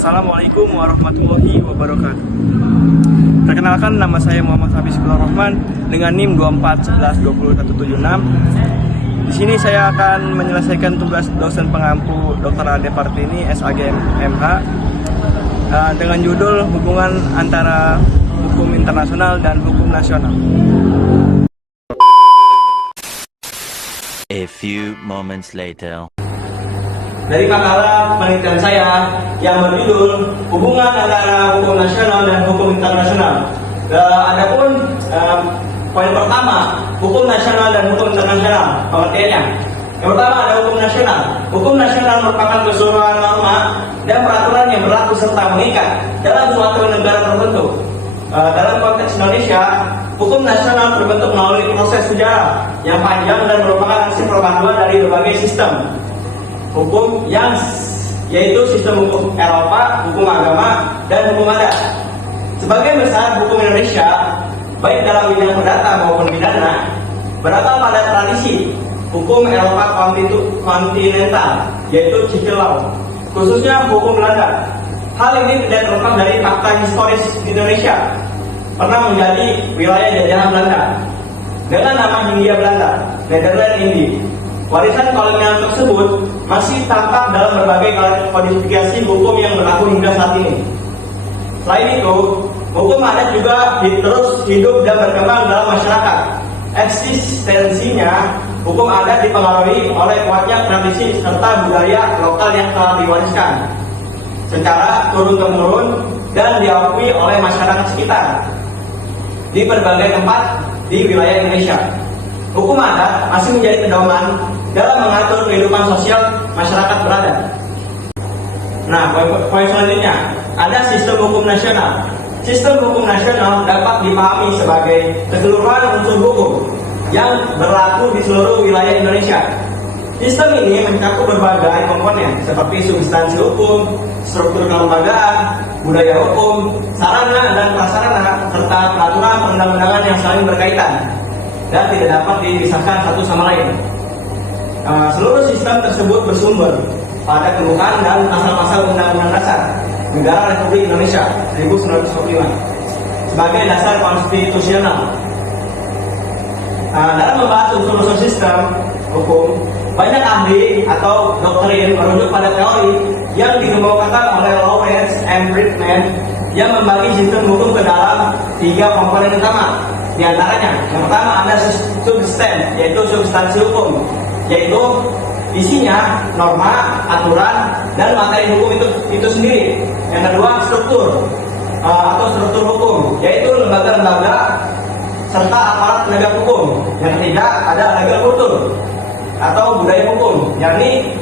Assalamualaikum warahmatullahi wabarakatuh. Perkenalkan, nama saya Muhammad Habibur Rahman dengan NIM 2411202176. Di sini saya akan menyelesaikan tugas dosen pengampu Dr. Ade Partini, SAG MH, dengan judul hubungan antara hukum internasional dan hukum nasional. A few moments later. Dari makalah penelitian saya yang berjudul hubungan antara hukum nasional dan hukum internasional. Adapun poin pertama, hukum nasional dan hukum internasional, pengertiannya. Yang pertama ada hukum nasional. Hukum nasional merupakan keseluruhan norma dan peraturan yang berlaku serta mengikat dalam suatu negara tertentu. Dalam konteks Indonesia, hukum nasional terbentuk melalui proses sejarah yang panjang dan merupakan hasil perpaduan dari berbagai sistem hukum yaitu sistem hukum Eropa, hukum agama, dan hukum adat. Sebagian besar hukum Indonesia, baik dalam bidang perdata maupun pidana, berakar pada tradisi hukum Eropa kontinental, yaitu civil law, khususnya hukum Belanda. Hal ini tidak terlepas dari fakta historis di Indonesia pernah menjadi wilayah jajahan Belanda dengan nama Hindia Belanda, Nederland Indi. Warisan kolonial tersebut masih tampak dalam berbagai kodifikasi hukum yang berlaku hingga saat ini. Selain itu, hukum adat juga terus hidup dan berkembang dalam masyarakat. Eksistensinya hukum adat dipengaruhi oleh kuatnya tradisi serta budaya lokal yang telah diwariskan secara turun-temurun dan diakui oleh masyarakat sekitar di berbagai tempat di wilayah Indonesia. Hukum adat masih menjadi pedoman dalam mengatur kehidupan sosial masyarakat berada. Nah, poin selanjutnya ada sistem hukum nasional. Sistem hukum nasional dapat dipahami sebagai keseluruhan unsur hukum yang berlaku di seluruh wilayah Indonesia. Sistem ini mencakup berbagai komponen seperti substansi hukum, struktur kelembagaan, budaya hukum, sarana dan prasarana, serta peraturan perundang-undangan yang saling berkaitan dan tidak dapat dipisahkan satu sama lain. Seluruh sistem tersebut bersumber pada keluhan dan pasal-pasal Undang-Undang Dasar Negara Republik Indonesia 1945 sebagai dasar konstitusional. Dalam membahas unsur-unsur sistem hukum, banyak ahli atau doktrin merujuk pada teori yang dikemukakan oleh Lawrence M. Friedman yang membagi sistem hukum ke dalam 3 komponen utama. Di antaranya, yang pertama ada substans, yaitu substansi hukum, yaitu isinya norma, aturan, dan materi hukum itu sendiri. Yang kedua, struktur atau struktur hukum, yaitu lembaga-lembaga serta aparat penegak hukum. Yang ketiga, ada legal kultur atau budaya hukum, yakni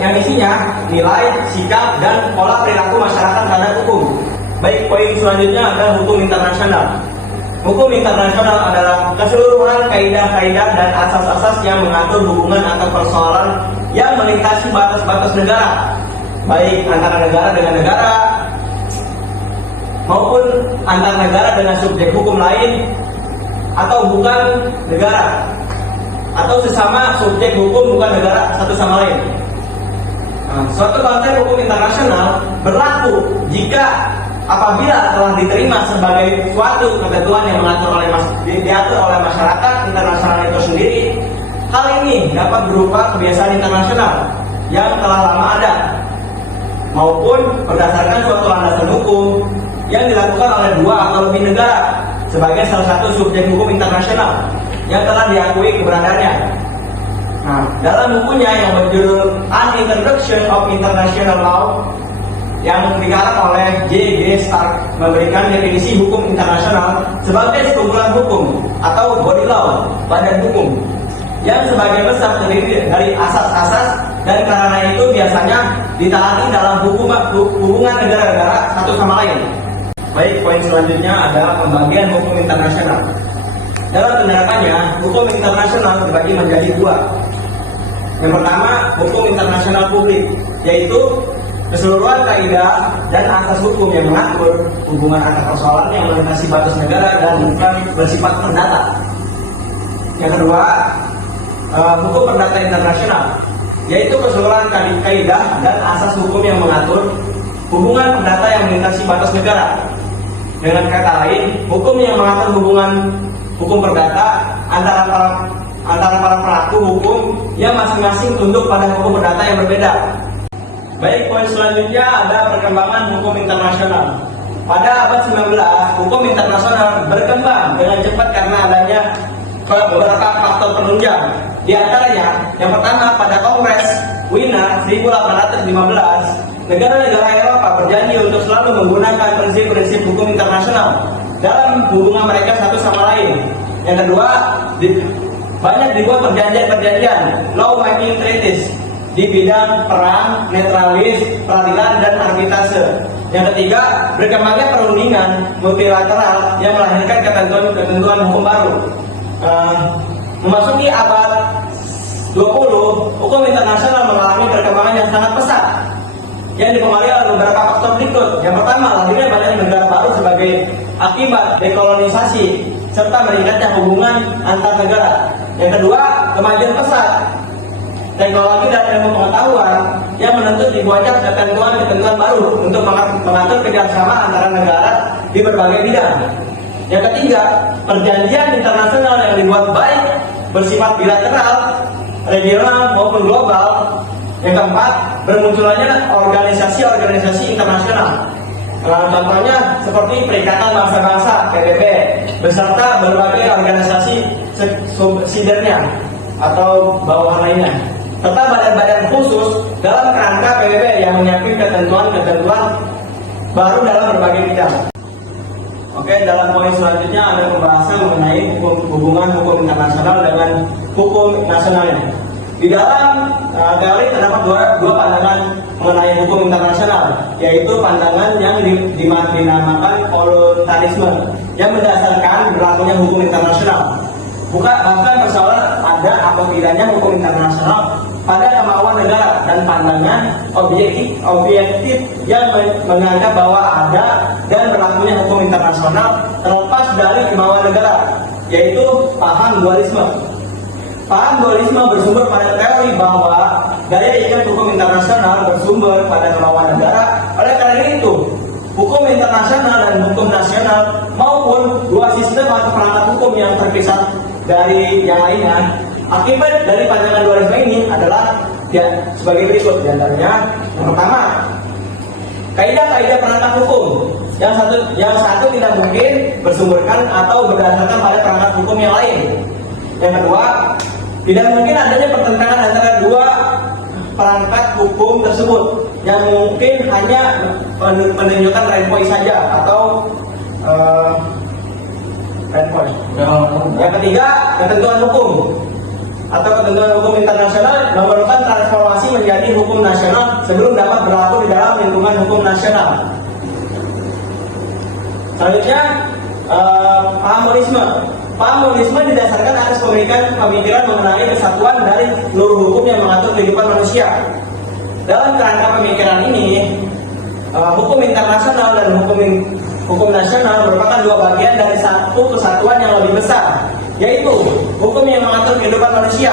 yang isinya nilai, sikap, dan pola perilaku masyarakat terhadap hukum. Baik, poin selanjutnya adalah hukum internasional. Hukum internasional adalah keseluruhan kaidah-kaidah dan asas-asas yang mengatur hubungan atau persoalan yang melintasi batas-batas negara, baik antara negara dengan negara maupun antar negara dengan subjek hukum lain atau bukan negara, atau sesama subjek hukum bukan negara satu sama lain. Suatu konsep hukum internasional berlaku jika apabila telah diterima sebagai suatu ketentuan yang diatur oleh masyarakat internasional itu sendiri. Hal ini dapat berupa kebiasaan internasional yang telah lama ada, maupun berdasarkan suatu landasan hukum yang dilakukan oleh 2 atau lebih negara sebagai salah satu subjek hukum internasional yang telah diakui keberadaannya. Nah, dalam bukunya yang berjudul An Introduction of International Law yang dikarang oleh J.G. Stark memberikan definisi hukum internasional sebagai sekumpulan hukum atau body law, badan hukum yang sebagian besar terdiri dari asas-asas dan karena itu biasanya ditaati dalam hubungan negara-negara satu sama lain. Baik, poin selanjutnya adalah pembagian hukum internasional. Dalam penerapannya, hukum internasional dibagi menjadi 2. Yang pertama, hukum internasional publik, yaitu keseluruhan kaidah dan asas hukum yang mengatur hubungan antar persoalan yang melintasi batas negara dan bukan bersifat perdata. Yang kedua, hukum perdata internasional, yaitu keseluruhan kaidah dan asas hukum yang mengatur hubungan perdata yang melintasi batas negara. Dengan kata lain, hukum yang mengatur hubungan hukum perdata antara para pelaku hukum yang masing-masing tunduk pada hukum perdata yang berbeda. Baik, poin selanjutnya ada perkembangan hukum internasional. Pada abad 19, hukum internasional berkembang dengan cepat karena adanya beberapa faktor penunjang. Di antaranya, yang pertama pada Kongres Wiener 1815, negara-negara Eropa berjanji untuk selalu menggunakan prinsip-prinsip hukum internasional dalam hubungan mereka satu sama lain. Yang kedua, banyak dibuat perjanjian-perjanjian law-making treaties di bidang perang, netralis, peradilan, dan arbitrase. Yang ketiga, berkembangnya perundingan multilateral yang melahirkan ketentuan-ketentuan hukum baru. Memasuki abad 20, hukum internasional mengalami perkembangan yang sangat pesat yang dipengaruhi oleh beberapa faktor berikut. Yang pertama, lahirnya banyak negara baru sebagai akibat dekolonisasi serta meningkatnya hubungan antar negara. Yang kedua, kemajuan pesat teknologi dan ilmu pengetahuan yang menuntut dibuatnya ketentuan-ketentuan baru untuk mengatur kerjasama antara negara di berbagai bidang. Yang ketiga, perjanjian internasional yang dibuat baik bersifat bilateral, regional maupun global. Yang keempat, bermunculannya organisasi-organisasi internasional. Contohnya seperti Perikatan Bangsa-Bangsa (PBB) beserta berbagai organisasi subsidiarnya atau bawahan lainnya, serta badan-badan khusus dalam kerangka PBB yang menyiapkan ketentuan-ketentuan baru dalam berbagai bidang. Oke, dalam poin selanjutnya ada pembahasan mengenai hubungan hukum internasional dengan hukum nasionalnya. Di dalam teori terdapat dua pandangan mengenai hukum internasional, yaitu pandangan yang dinamakan voluntarisme yang berdasarkan berlakunya hukum internasional. Bahkan persoalan ada atau tidaknya hukum internasional pada kemauan negara, dan pandangan objektif yang menganggap bahwa ada dan berlakunya hukum internasional terlepas dari kemauan negara, yaitu paham dualisme. Paham dualisme bersumber pada teori bahwa daya ikat hukum internasional bersumber pada kemauan negara. Oleh karena itu, hukum internasional dan hukum nasional maupun dua sistem atau perangkat hukum yang terpisah dari yang lainnya, akibat dari pandangan dualisme ini adalah sebagai berikut. Di antaranya, yang pertama, kaidah-kaidah perangkat hukum. Yang satu tidak mungkin bersumberkan atau berdasarkan pada perangkat hukum yang lain. Yang kedua, tidak mungkin adanya pertentangan antara dua perangkat hukum tersebut yang mungkin hanya menunjukkan rendezvous saja atau rendezvous. Yang ketiga, ketentuan hukum atau ketentuan hukum internasional memerlukan transformasi menjadi hukum nasional sebelum dapat berlaku di dalam lingkungan hukum nasional. Selanjutnya, pahamonisme. Pahamonisme didasarkan atas pemikiran mengenai kesatuan dari seluruh hukum yang mengatur kehidupan manusia. Dalam kerangka pemikiran ini, hukum internasional dan hukum nasional merupakan dua bagian dari satu kesatuan yang lebih besar, yaitu hukum yang mengatur kehidupan manusia.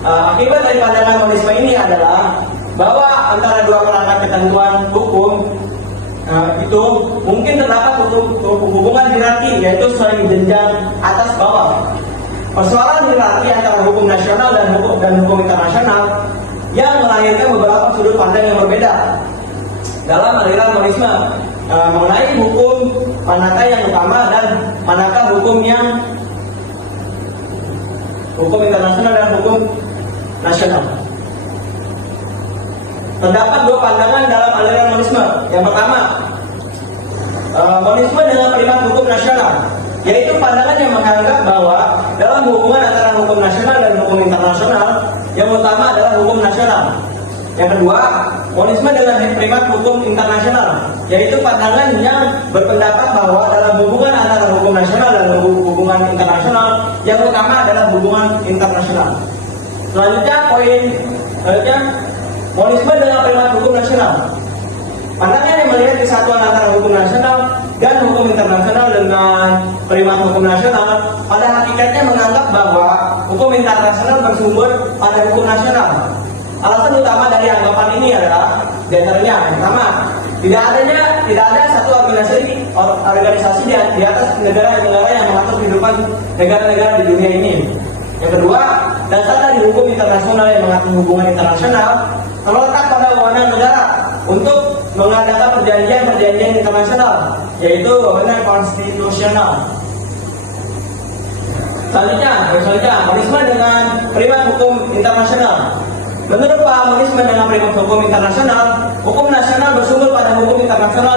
Akibat dari pandangan monisme ini adalah bahwa antara dua perangkat ketentuan hukum itu mungkin terdapat hubungan hierarki, yaitu saling jenjang atas bawah. Persoalan hierarki antara hukum nasional dan hukum internasional yang melahirkan beberapa sudut pandang yang berbeda dalam aliran monisme mengenai hukum manakah yang utama dan manakah hukum internasional dan hukum nasional. Terdapat dua pandangan dalam aliran monisme. Yang pertama, monisme dengan primat hukum nasional, yaitu pandangan yang menganggap bahwa dalam hubungan antara hukum nasional dan hukum internasional, yang utama adalah hukum nasional. Yang kedua, monisme dengan primat hukum internasional, yaitu pandangan yang berpendapat bahwa dalam hubungan antara hukum nasional dan hubungan internasional, yang utama adalah hubungan internasional. Selanjutnya, monisme dengan primat hukum nasional. Pandangan yang melihat kesatuan antara hukum nasional dan hukum internasional dengan primat hukum nasional pada hakikatnya menganggap bahwa hukum internasional bersumber pada hukum nasional. Alasan utama dari anggapan ini adalah di antaranya, yang pertama, Tidak ada satu organisasi di atas negara-negara yang mengatur kehidupan negara-negara di dunia ini. Yang kedua, dasar dari hukum internasional yang mengatur hubungan internasional terletak pada wewenang negara untuk mengadakan perjanjian-perjanjian internasional, yaitu wewenang konstitusional. Selanjutnya, monisme dengan primat hukum internasional. Menurut paham monisme dengan primat hukum internasional, hukum nasional bersumber pada hukum internasional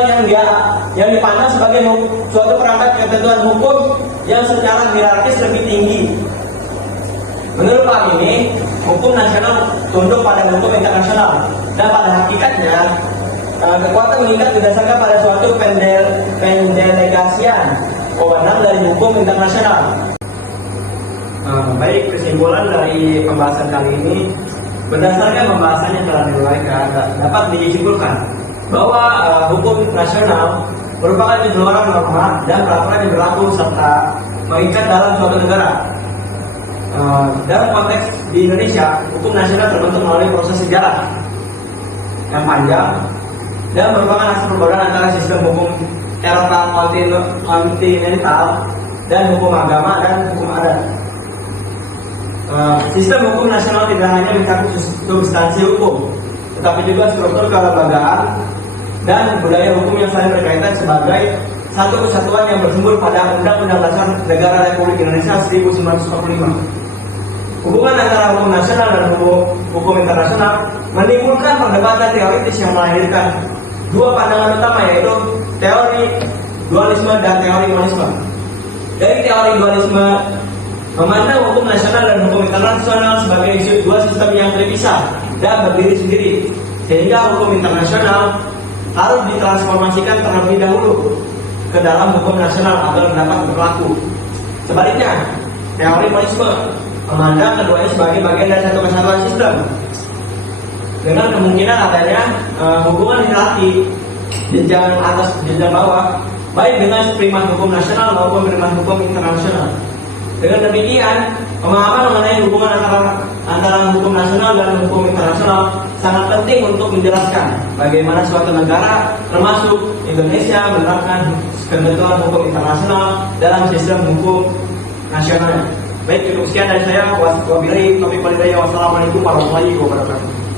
yang dipandang sebagai suatu perangkat ketentuan hukum yang secara hierarkis lebih tinggi. Menurut paham ini, hukum nasional tunduk pada hukum internasional dan pada hakikatnya kekuatan mengikat didasarkan pada suatu pendelegasian wewenang dari hukum internasional. Baik, kesimpulan dari pembahasan kali ini, berdasarkan pembahasan yang telah diuraikan, dapat disimpulkan bahwa hukum nasional merupakan keseluruhan norma dan peraturan yang berlaku serta mengikat dalam suatu negara. Dalam konteks di Indonesia, hukum nasional terbentuk melalui proses sejarah yang panjang dan merupakan hasil perpaduan antara sistem hukum Eropa kontinental dan hukum agama dan hukum adat. Sistem hukum nasional tidak hanya mencakup substansi hukum, tetapi juga struktur kelembagaan dan budaya hukum yang saling berkaitan sebagai satu kesatuan yang bersumber pada Undang-Undang Dasar Negara Republik Indonesia 1945. Hubungan antara hukum nasional dan hukum internasional menimbulkan perdebatan teoritis yang melahirkan dua pandangan utama, yaitu teori dualisme dan teori monisme. Dari teori dualisme memandang hukum nasional dan hukum internasional sebagai dua sistem yang terpisah dan berdiri sendiri, sehingga hukum internasional harus ditransformasikan terlebih dahulu ke dalam hukum nasional agar dapat berlaku. Sebaliknya, teori monisme memandang keduanya sebagai bagian dari satu kesatuan sistem dengan kemungkinan adanya hubungan hierarki jenjang atas jenjang bawah, baik dengan primat hukum nasional maupun primat hukum internasional. Dengan demikian, pemahaman mengenai hubungan antara hukum nasional dan hukum internasional sangat penting untuk menjelaskan bagaimana suatu negara, termasuk Indonesia, menerapkan ketentuan hukum internasional dalam sistem hukum nasional. Baik, cukup sekian dari saya. Wassalamualaikum warahmatullahi wabarakatuh.